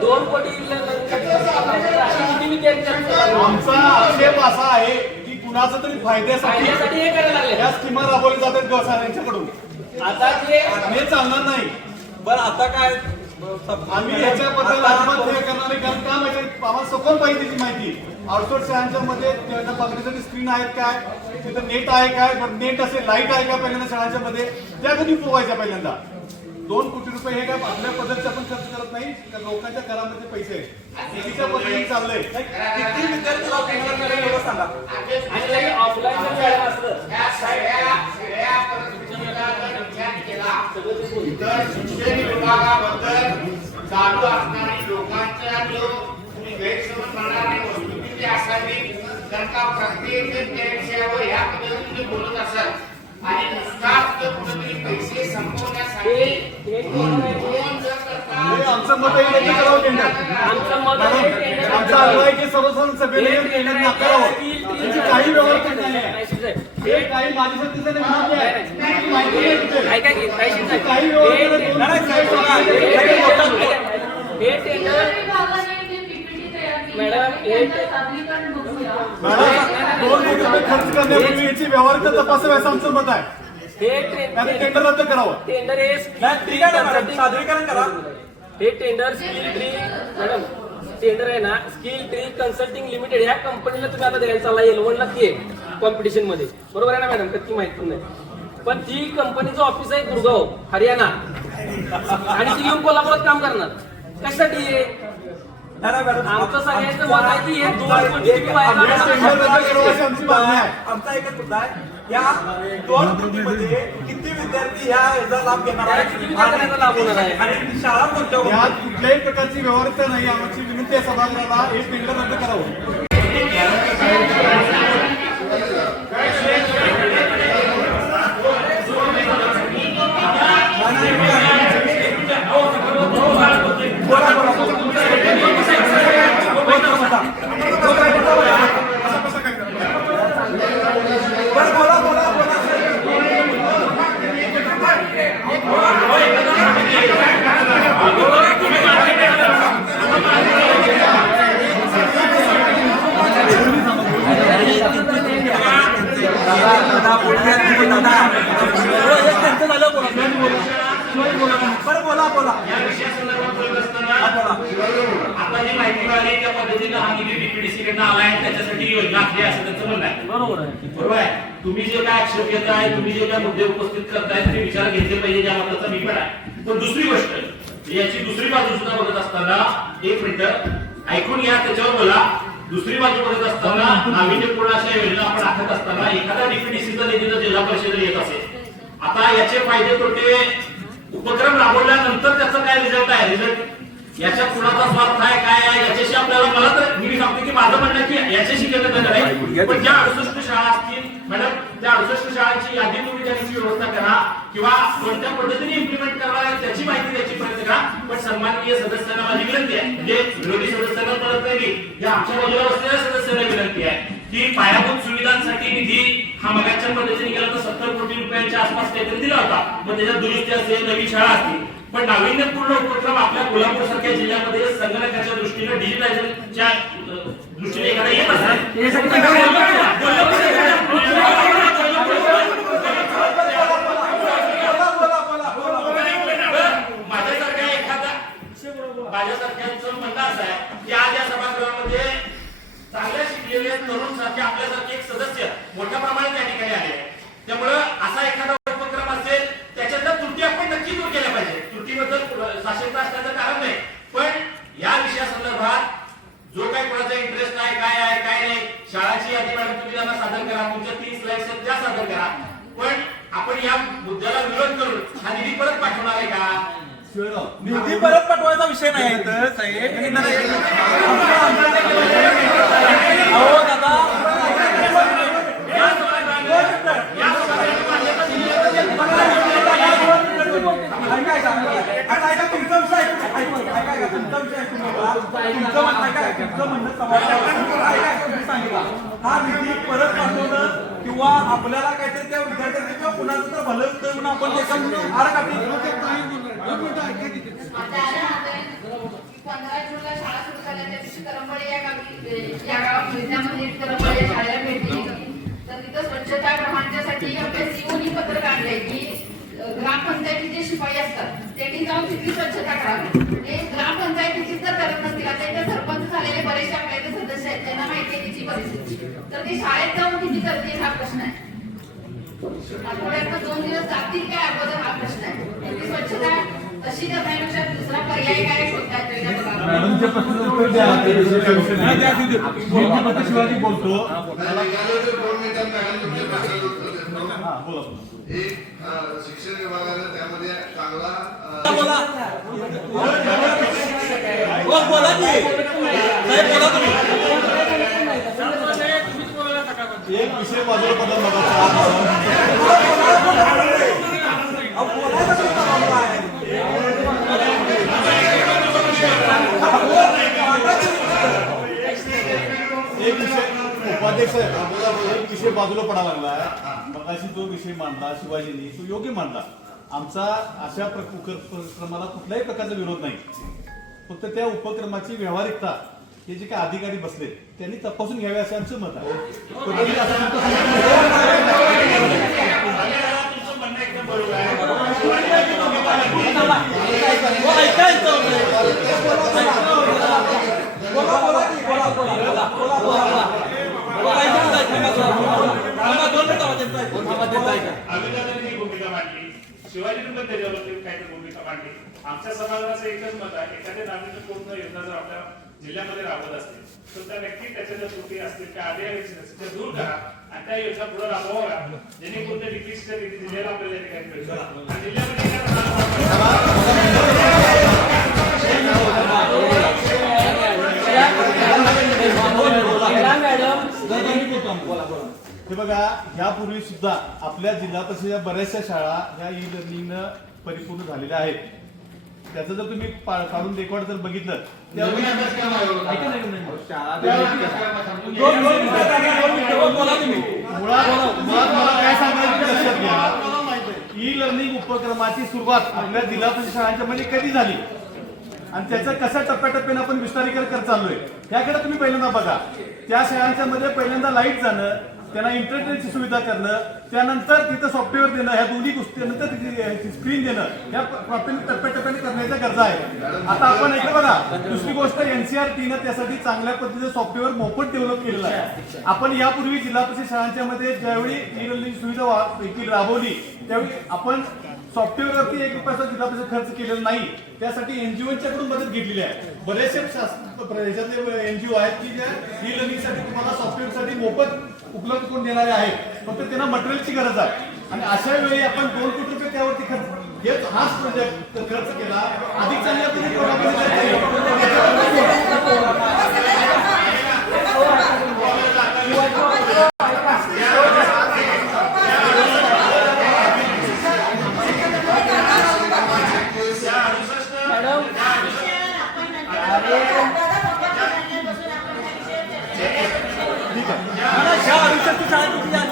2 कोटी आमचा आक्षेप असा आहे की कुणाचा तरी फायद्यासाठी हे करायला लागले. या स्कीमा राबवल्या जातात व्यवसायांच्याकडून. आता ते हे चालणार नाही. बरं आता काय आम्ही याच्याबद्दल अजिबात हे करणार नाही. कारण का माहिती आम्हाला सखोल पाहिजे त्याची माहिती. आउटसोर्स शाळांच्या मध्ये बघण्यासाठी स्क्रीन आहेत काय, तिथं नेट आहे काय, नेट असेल लाईट आहे का पहिल्यांदा शाळांच्या मध्ये, त्या कधी पोवायच्या पहिल्यांदा. 2 कोटी रुपये हे काय आपल्या पद्धतीचे आपण खर्च करत नाही, तर लोकांच्या घरामध्ये पैसे आहेत. एकीच्या पद्धतीने चाललंय. किती विद्यार्थी सांगा. आणि ऑफलाईन शाळा असतं इतर शिक्षण विभागाबद्दल चालू असणारी लोकांच्या जो गैरसमज करणारी वस्तुस्थिती असावी. कारण का प्रत्येक विषयावर ह्या पद्धतीने बोलत असत आणि नुसताच कुठेतरी पैसे संपवण्यासाठी आमचं मत आहे की करावं टेंडर. आमचा आग्रह आहे की सर्वसाधारण सभेने टेंडर नाकारावं. त्याची काही व्यवस्था नाही आहे. हे काही माझी सत्तेचे विनंती आहे. काही खर्च करण्यापूर्वी याची व्यवहारिकता तपासावी असं आमचं मत आहे. टेंडर रद्द करावं. टेंडर हे सादरीकरण करा. हे tender skill tree madam tender आहे ना, स्किल ट्री कन्सल्टिंग लिमिटेड ह्या कंपनीला तुम्ही आता द्यायला चालला L1 ला ती आहे कॉम्पिटिशन मध्ये. बरोबर आहे ना मॅडम? कधी माहित पण नाही. पण ती कंपनीचं ऑफिस आहे गुरगाव हरियाणा आणि ती येऊन कोल्हापुरात काम करणार. कशासाठी आहे? आमचं सगळ्यांचं मत आहे की हे 2 कोटी आमचा एकच मुद्दा आहे, या 2 कोटीमध्ये किती विद्यार्थी ह्याचा लाभ घेणार आहेत, किती विद्यार्थ्यांना लाभ होणार आहे आणि शाळा कोणत्या यात कुठल्याही प्रकारची व्यवहारिकता नाही. आमची विनंती आहे सभागृहाला हे टेंडर रद्द करावं. आता जी माहिती मिळाली त्या पद्धतीने हा निधी डीपीडीसी कडनं आलाय, त्याच्यासाठी योजना आखली असं त्यांचं म्हणणं आहे. बरोबर आहे. बरोबर आहे. तुम्ही जे काय आक्षेप घेताय, तुम्ही जे काय मुद्दे उपस्थित करताय ते विचार घेतले पाहिजे, या मताचा मी पण आहे. पण दुसरी गोष्ट याची दुसरी बाजू सुद्धा बघत असताना, एक मिनिट ऐकून घ्या त्याच्यावर बोला. दुसरी बाजू बघत असताना नाविन्यपूर्ण अशा योजना आपण आखत असताना एखादा डीपीडीसीचा निधी जर जिल्हा परिषदेला येत असेल, आता याचे फायदे तोटे उपक्रम राबवल्यानंतर त्याचा काय रिझल्ट आहे, रिझल्ट याच्या कुणाचा स्वार्थ आहे काय आहे याच्याशी आपल्याला, मला तर मी सांगतो की माझं म्हणणं की याच्याशी केलं तर नाही. पण ज्या 68 शाळा असतील मॅडम, त्या 68 शाळांची यादी तुम्ही त्यांची व्यवस्था करा किंवा कोणत्या पद्धतीने इम्प्लिमेंट करणार आहे त्याची माहिती द्यायची प्रयत्न करा. पण सन्माननीय सदस्यांना माझी विनंती आहे, म्हणजे विरोधी सदस्यांना परत नाही, या आमच्या बाजूला बसलेल्या सदस्यांना विनंती आहे की पायाभूत सुविधांसाठी निधी हा मगाच्या पद्धतीने गेला तर 70 कोटी रुपयांच्या आसपास काहीतरी दिला होता. मग त्याच्यात दुरुस्ती असेल, नवीन शाळा असतील. पण नाविन्यपूर्ण उपक्रम आपल्या कोल्हापूर सारख्या जिल्ह्यामध्ये संगणकाच्या दृष्टीने डिजिटायझेशनच्या दृष्टीने एखादा येत असतात. माझ्यासारख्यांचं म्हणणं असं आहे की आज या सभागृहामध्ये चांगल्या शिकलेले तरुण सारखे आपल्यासारखे एक सदस्य मोठ्या प्रमाणात त्या ठिकाणी आले. त्यामुळं असा एखादा उपक्रम असेल त्याच्यातल्या त्रुटी आपण नक्की दूर केल्या पाहिजे. त्रुटीबद्दल साशंकता असण्याचं कारण नाही, पण या विषयासंदर्भात जो काही कोणाचा इंटरेस्ट आहे काय आहे काय नाही, शाळाची यादी मॅडम तुम्ही त्यांना सादर करा, तुमच्या 3 स्लाइड्स आहेत त्या सादर करा. पण आपण या मुद्द्याला विरोध करून हा निधी परत पाठवणार आहे का? निधी परत पाठवायचा विषय नाही इथं साहेब. अहो दादा हा निधी परत पाठवणं किंवा आपल्याला काहीतरी त्या विद्यार्थ्यांचं किंवा कुणाचं तर भलं होतं म्हणून आपण त्याच्या आडकाठी 15 जूनला शाळा सुरू झाल्या त्या दिवशी करंबळे या गावामध्ये त्यामध्ये करंबळे या शाळेला भेट दिली तर तिथं स्वच्छता ग्रहांच्यासाठी आपल्या सीओनी पत्र काढलंय की ग्रामपंचायतीचे शिपाई असतात त्यांनी जाऊन तिथली स्वच्छता करावी हे ग्रामपंचायतीची जर करत नसतील आता इथे सरपंच झालेले बरेचसे आपल्या इथे सदस्य आहेत त्यांना माहिती आहे तिची परिस्थिती तर ते शाळेत जाऊन किती करतील हा प्रश्न आहे आठवड्यात 2 दिवस जातील काय अगोदर हा प्रश्न आहे त्यांची स्वच्छता तशी करण्यापेक्षा दुसरा पर्याय काय शोधता येतो या बघा. मॅडमच्या प्रश्नाचं उत्तर द्या. मी फक्त शिवाजी बोलतो. हा, बोला. एक शिक्षण विभागानं त्यामध्ये चांगला एक विषय बाजूला पडला बघा. एक विषय उपाध्यक्ष एक विषय बाजूला पडा लागला. मगाशी जो विषय मांडला शिवाजींनी तो योग्य मांडला. आमचा अशा उपक्रमाला कुठल्याही प्रकारचा विरोध नाही. फक्त त्या उपक्रमाची व्यावहारिकता हे जे काही अधिकारी बसले त्यांनी तपासून घ्यावे असे आमचं मत आहे. कोणीही असं तुमचं म्हणणं एकदम बरोबर आहे. अभिजातांनी ही भूमिका मांडली, शिवाजीने पण त्याच्यावरती काहीतरी भूमिका मांडली. आमच्या समाजाचं एकच मत आहे, एखाद्या नागरिक पूर्ण योजना जर आपल्या जिल्ह्यामध्ये राबवत असतील तर त्या नक्की त्याच्या ज्या त्रुटी असतील त्या अडचणी असतील त्या दूर करा आणि त्या योजना पुढे राबवाव्या जेणेकरून त्या डिग्रीच्या जिल्ह्याला आपल्याला या ठिकाणी मिळतं. आणि जिल्ह्यामध्ये हे बघा यापूर्वी सुद्धा आपल्या जिल्हा परिषदेच्या बऱ्याचशा शाळा ह्या ई लर्निंगनं परिपूर्ण झालेल्या आहेत. त्याचं जर तुम्ही काढून रेकॉर्ड जर बघितलं मला काय सांगायचं लक्षात घ्या ई लर्निंग उपक्रमाची सुरुवात आपल्या जिल्हा परिषद शाळांच्या मध्ये कधी झाली आणि त्याचं कसं टप्प्याटप्प्याने आपण विस्तारीकरण करत चाललोय त्याकडे तुम्ही पहिल्यांदा बघा. त्या शाळांच्या मध्ये पहिल्यांदा लाईट जाणं, त्यांना इंटरनेटची सुविधा करणं, त्यानंतर तिथं सॉफ्टवेअर देणं, ह्या दोन्ही गोष्टीनंतर स्क्रीन देणं ह्या टप्प्याटप्प्याने करण्याच्या गरजा आहे. आता आपण इकडे बघा दुसरी गोष्ट NCERT-नं त्यासाठी चांगल्या पद्धतीचं सॉफ्टवेअर मोफत डेव्हलप केलेलं आहे. आपण यापूर्वी जिल्हा परिषद शाळांच्या मध्ये ज्यावेळी ई लर्निंग सुविधा राबवली त्यावेळी आपण सॉफ्टवेअरवरती 1 रुपयाचा जिल्हा परिषद खर्च केलेला नाही. त्यासाठी NGOच्याकडून मदत घेतलेली आहे. बरेचसे याच्यातले NGO आहेत की ज्या ई लर्निंगसाठी तुम्हाला सॉफ्टवेअरसाठी मोफत उपलब्ध करून देणारे आहेत. फक्त त्यांना मटेरियलची गरज आहे आणि अशा वेळी आपण 2 कोटी रुपये त्यावरती खर्च हाच प्रोजेक्ट खर्च केला अधिक चांगल्या ठीक आहे.